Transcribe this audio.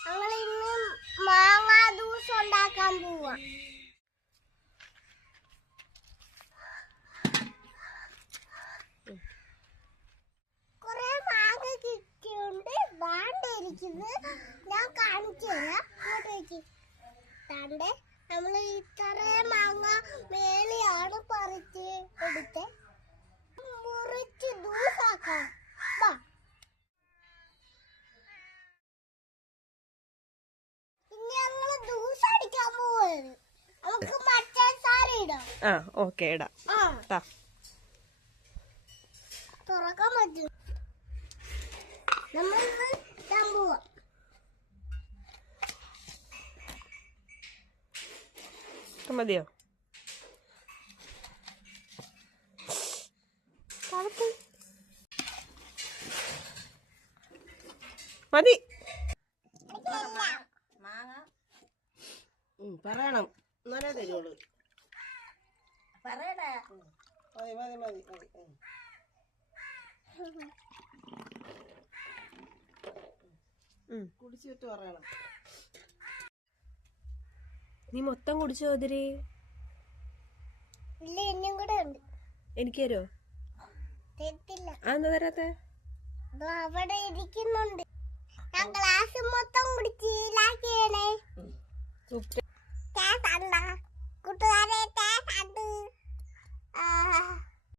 ഞങ്ങൾ ഇന്ന് മാങ്ങാ ജ്യൂസ് ഉണ്ടാക്കാൻ പോവാ. കുറെ മാങ്ങ കിട്ടിയുണ്ട്. വേണ്ടിരിക്കുന്നത് ഞാൻ കാണിച്ചു തരാം. നമ്മൾ ഇത്രയും മാങ്ങ മേലെയാണ് പറിച്ച് എടുത്ത് മുറിച്ച് ജ്യൂസാക്കാം. ഞങ്ങള് ജ്യൂസ് അടിക്കാൻ പോവാണ്. നമുക്ക് പഞ്ചസാര ഇടാം. ഓക്കെ ഇടാം. തുറക്കാൻ പറ്റും. നമ്മൾ ഇടാൻ പോവാ. മതിയോ? മതി. പറയണം എന്നാലേ തരുള്ളൂ. പറയടാ. മതി മതി മതി മതി. കുടിച്ചിട്ട് പറയണം. നീ മൊത്തം കുടിച്ചോ അതിരി? ഇല്ല, ഇനിയും കൂടെ ഉണ്ട്. എനിക്ക് തരുമോ? തരത്തില്ല. എന്താ തരാത്തെ? അവിടെ ഇരിക്കുന്നുണ്ട്. ഞാൻ ഗ്ലാസ് മൊത്തം കുടിച്ചില്ലാക്കിയേ.